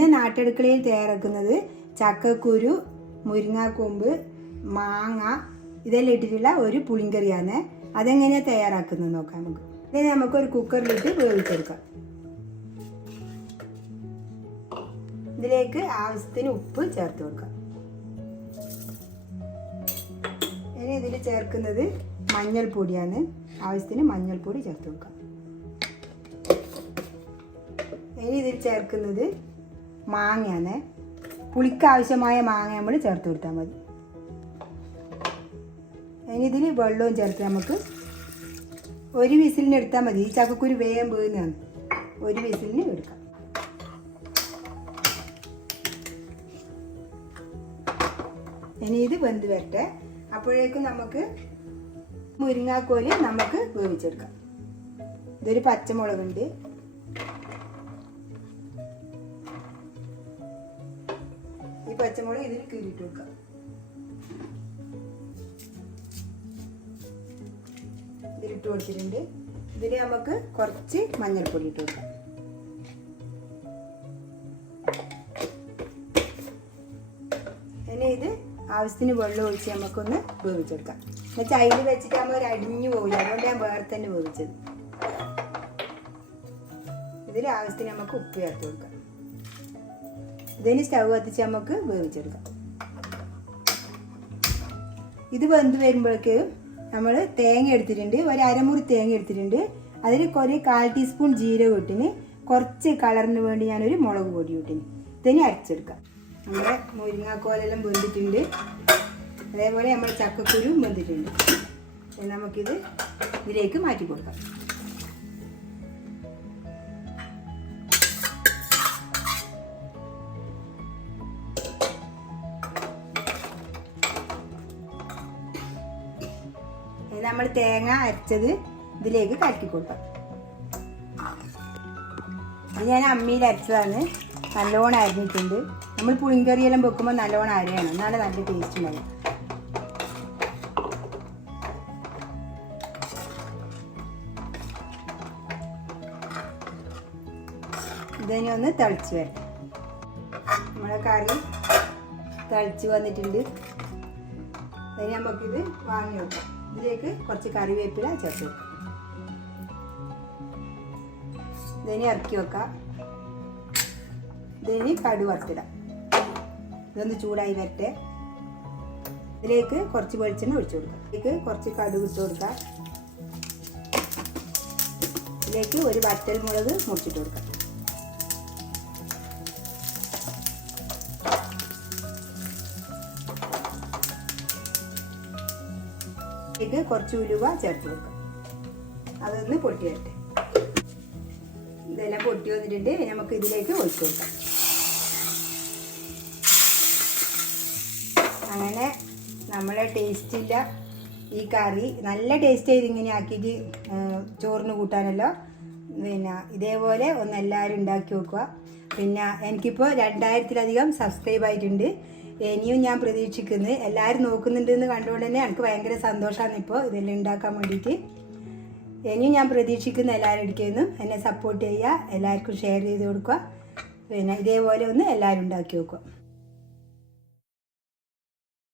ഇന്ന് നാട്ടടുക്കളയിൽ തയ്യാറാക്കുന്നത് ചക്കക്കുരു, മുരിങ്ങാക്കൊമ്പ്, മാങ്ങ ഇതെല്ലാം ഇട്ടിട്ടുള്ള ഒരു പുളിങ്കറിയാണ്. അതെങ്ങനെയാണ് തയ്യാറാക്കുന്നത് നോക്കാം നമുക്ക്. ഇത് നമുക്കൊരു കുക്കറിലിട്ട് വേവിച്ചെടുക്കാം. ഇതിലേക്ക് ആവശ്യത്തിന് ഉപ്പ് ചേർത്ത് വെക്കാം. ഇനി ഇതിൽ ചേർക്കുന്നത് മഞ്ഞൾപ്പൊടിയാണ്. ആവശ്യത്തിന് മഞ്ഞൾപ്പൊടി ചേർത്ത് വെക്കാം. ഇനി ഇതിൽ ചേർക്കുന്നത് മാങ്ങയാണ്. പുളിക്ക് ആവശ്യമായ മാങ്ങ നമ്മൾ ചേർത്ത് കൊടുത്താൽ മതി. ഇനി ഇതിൽ വെള്ളവും ചേർത്ത് നമുക്ക് ഒരു വിസിലിന് എടുത്താൽ മതി. ഈ ചക്കക്കുരു വേഗം വീഴുന്നതാണ്. ഒരു വിസിലിന് എടുക്കാം. ഇനി ഇത് വെന്ത് വരട്ടെ. അപ്പോഴേക്കും നമുക്ക് മുരിങ്ങാക്കോല് നമുക്ക് വേവിച്ചെടുക്കാം. ഇതൊരു പച്ചമുളകുണ്ട്. ഈ പച്ചമുളക് ഇതിൽ കീറിയിട്ട് വെക്കാം. ഇതിലിട്ട് കൊടുത്തിട്ടുണ്ട്. ഇതിൽ നമുക്ക് കുറച്ച് മഞ്ഞൾപ്പൊടി ഇട്ട് വെക്കാം. ഇനി ഇത് ആവശ്യത്തിന് വെള്ളം ഒഴിച്ച് നമുക്കൊന്ന് വേവിച്ചെടുക്കാം. എന്നുവെച്ചാൽ അതിൽ വെച്ചിട്ട് നമ്മൾ ഒരു അടിഞ്ഞു പോകില്ല. അതുകൊണ്ട് ഞാൻ വേറെ തന്നെ വേവിച്ചത്. ഇതിൽ ആവശ്യത്തിന് നമുക്ക് ഉപ്പ് ചേർത്ത് കൊടുക്കാം. ഇതിന് സ്റ്റൗ കത്തിച്ച് നമുക്ക് വേവിച്ചെടുക്കാം. ഇത് വെന്ത് വരുമ്പോഴേക്ക് നമ്മൾ തേങ്ങ എടുത്തിട്ടുണ്ട്. ഒരു അരമുറി തേങ്ങ എടുത്തിട്ടുണ്ട്. അതിൽ ഒരു 1/4 ടീസ്പൂൺ ജീരകം ഇട്ടിന്. കുറച്ച് കളറിന് വേണ്ടി ഞാനൊരു മുളക് പൊടി ഇട്ടിന്. ഇതിന് അരച്ചെടുക്കാം. നമ്മുടെ മുരിങ്ങാക്കോലെല്ലാം വെന്തിട്ടുണ്ട്. അതേപോലെ നമ്മൾ ചക്കക്കുരു വെന്തിട്ടുണ്ട്. നമുക്കിത് ഇതിലേക്ക് മാറ്റി കൊടുക്കാം. നമ്മൾ തേങ്ങ അരച്ചത് ഇതിലേക്ക് കലക്കി കൊടുക്കാം. ഇത് ഞാൻ അമ്മിയിൽ അരച്ചതാണ്. നല്ലോണം അരിഞ്ഞിട്ടുണ്ട്. നമ്മൾ പുളിങ്കറിയെല്ലാം വെക്കുമ്പോൾ നല്ലോണം അരയണം. എന്നാണ് നല്ല ടേസ്റ്റ് ഉണ്ടാവും. ഇതിനെ ഒന്ന് തിളച്ച് വരട്ടെ. നമ്മളെ കറി തിളച്ച് വന്നിട്ടുണ്ട്. അതിന് നമുക്കിത് വാങ്ങി വെക്കാം. ഇതിലേക്ക് കുറച്ച് കറിവേപ്പില ചേർത്ത് വെക്കാം. ഇതിനെ ഇറക്കി വെക്കാം. ഇതിന് കടുക് വറുത്തിടാം. ഇതൊന്ന് ചൂടായി വരട്ടെ. ഇതിലേക്ക് കുറച്ച് വെളിച്ചെണ്ണ ഒഴിച്ചു കൊടുക്കാം. ഇതിലേക്ക് കുറച്ച് കടുക് ഇട്ട് കൊടുക്കാം. ഇതിലേക്ക് ഒരു വറ്റൽ മുളക് മുറിച്ചിട്ട് കൊടുക്കാം. ഇതിലേക്ക് കുറച്ച് ഉലുവ ചേർത്ത് കൊടുക്കാം. അതൊന്ന് പൊട്ടി വരട്ടെ. ഇതെല്ലാം പൊട്ടി വന്നിട്ടുണ്ട്. നമുക്ക് ഇതിലേക്ക് ഒഴിച്ചു കൊടുക്കാം. അങ്ങനെ നമ്മളെ ടേസ്റ്റില്ല ഈ കറി നല്ല ടേസ്റ്റ് ചെയ്ത് ഇങ്ങനെ ആക്കിയിട്ട് ചോറിന് കൂട്ടാനല്ലോ. പിന്നെ ഇതേപോലെ ഒന്ന് എല്ലാവരും ഉണ്ടാക്കി വെക്കുക. പിന്നെ എനിക്കിപ്പോൾ 2000-ലധികം സബ്സ്ക്രൈബ് ആയിട്ടുണ്ട്. ഇനിയും ഞാൻ പ്രതീക്ഷിക്കുന്നത് എല്ലാവരും നോക്കുന്നുണ്ടെന്ന് കണ്ടുകൊണ്ട് തന്നെ എനിക്ക് ഭയങ്കര സന്തോഷമാണ് ഇപ്പോൾ ഇതെല്ലാം ഉണ്ടാക്കാൻ വേണ്ടിയിട്ട്. ഇനിയും ഞാൻ പ്രതീക്ഷിക്കുന്ന എല്ലാവരും ഇരിക്കുന്നു. എന്നെ സപ്പോർട്ട് ചെയ്യുക. എല്ലാവർക്കും ഷെയർ ചെയ്ത് കൊടുക്കുക. പിന്നെ ഇതേപോലെ ഒന്ന് എല്ലാവരും ഉണ്ടാക്കി വെക്കുക.